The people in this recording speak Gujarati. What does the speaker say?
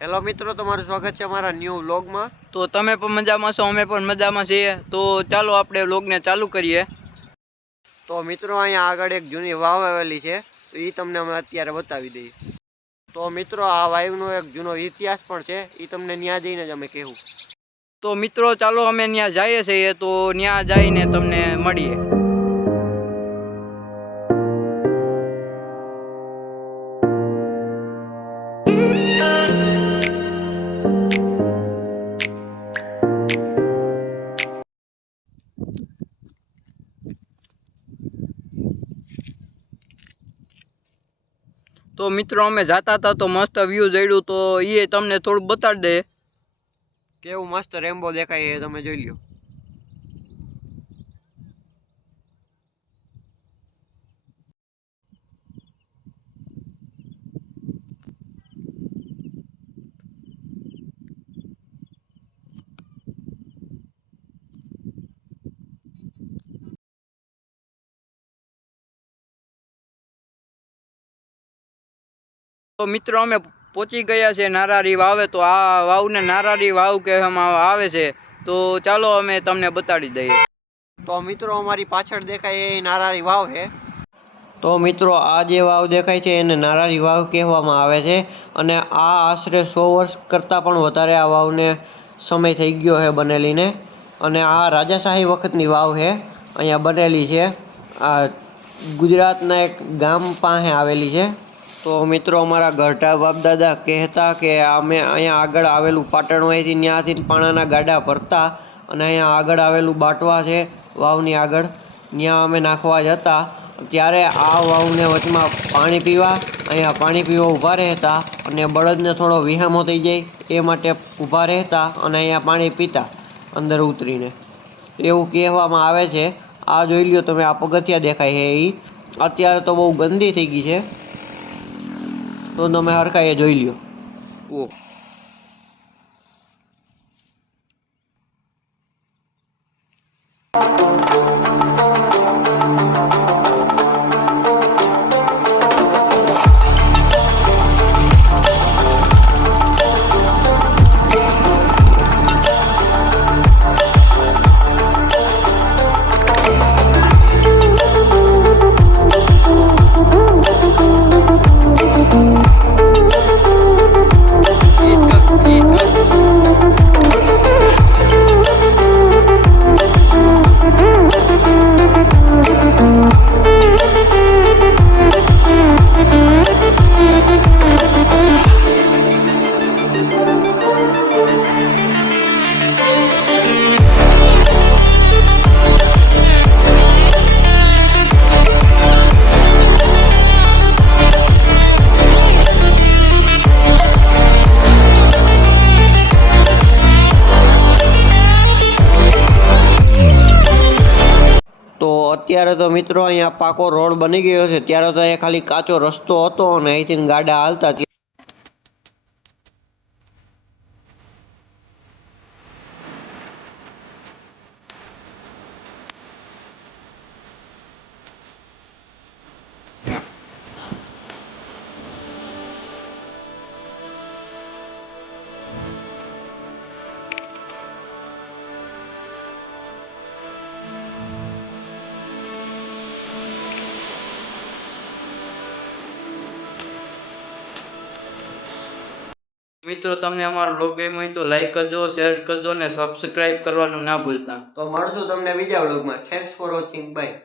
હેલો મિત્રો, તમારું સ્વાગત છે અમારા ન્યૂ વ્લોગમાં। તો તમે પણ મજામાં છો, અમે પણ મજામાં છીએ। તો ચાલો આપણે વ્લોગને ચાલુ કરીએ। તો મિત્રો, અહીંયા આગળ એક જૂની વાવ આવેલી છે, તો એ તમને અમે અત્યારે બતાવી દઈએ। તો મિત્રો, આ વાવનો એક જૂનો ઇતિહાસ પણ છે, એ તમને ત્યાં જઈને જ અમે કહેવું। તો મિત્રો ચાલો અમે ત્યાં જઈએ છીએ, તો ત્યાં જઈને તમને મળીએ। તો મિત્રો અમે જાતા હતા તો મસ્ત વ્યૂ જડ્યું, તો એ તમને થોડું બતાડી દે। કેવું મસ્ત રેમ્બો દેખાય એ તમે જોઈ લ્યો। તો મિત્રો અમે પહોંચી ગયા છે નારારી વાવે। તો આ વાવને નારારી વાવ કહેવામાં આવે છે। તો ચાલો અમે તમને બતાડી દઈએ। તો મિત્રો, અમારી પાછળ દેખાય એ નારારી વાવ છે। તો મિત્રો, આ જે વાવ દેખાય છે એને નારારી વાવ કહેવામાં આવે છે। અને આ આશરે 100 વર્ષ કરતાં પણ વધારે આ વાવને સમય થઈ ગયો છે બનેલીને। અને આ રાજાશાહી વખતની વાવ છે, અહીંયા બનેલી છે। આ ગુજરાતના એક ગામ પાસે આવેલી છે। તો મિત્રો, અમારા ઘરડા બાપ દાદા કહેતા કે અમે અહીંયા આગળ આવેલું પાટણમાંથી ત્યાંથી પાણાના ગાડા ભરતા, અને અહીંયા આગળ આવેલું બાટવા છે વાવની આગળ, ત્યાં અમે નાખવા જતા। ત્યારે આ વાવને વચમાં પાણી પીવા ઊભા રહેતા, અને બળદને થોડો વિહામો થઈ જાય એ માટે ઊભા રહેતા અને અહીંયા પાણી પીતા અંદર ઉતરીને, એવું કહેવામાં આવે છે। આ જોઈ લ્યો તમે, આ પગથિયા દેખાય છે એ અત્યારે તો બહુ ગંદી થઈ ગઈ છે, તો તમે હરખાએ જોઈ લ્યો। ઓ અત્યારે તો મિત્રો અહીંયા પાકો રોડ બની ગયો છે, ત્યારે તો અહીંયા ખાલી કાચો રસ્તો હતો અને અહીંથી ગાડા હાલતા। મિત્રો તમને અમારો વ્લોગ ગમ્યો હોય તો લાઈક કરજો, શેર કરજો ને સબસ્ક્રાઇબ કરવાનું ના ભૂલતા। તો મળશું તમને બીજા વ્લોગમાં। Thanks for watching, by.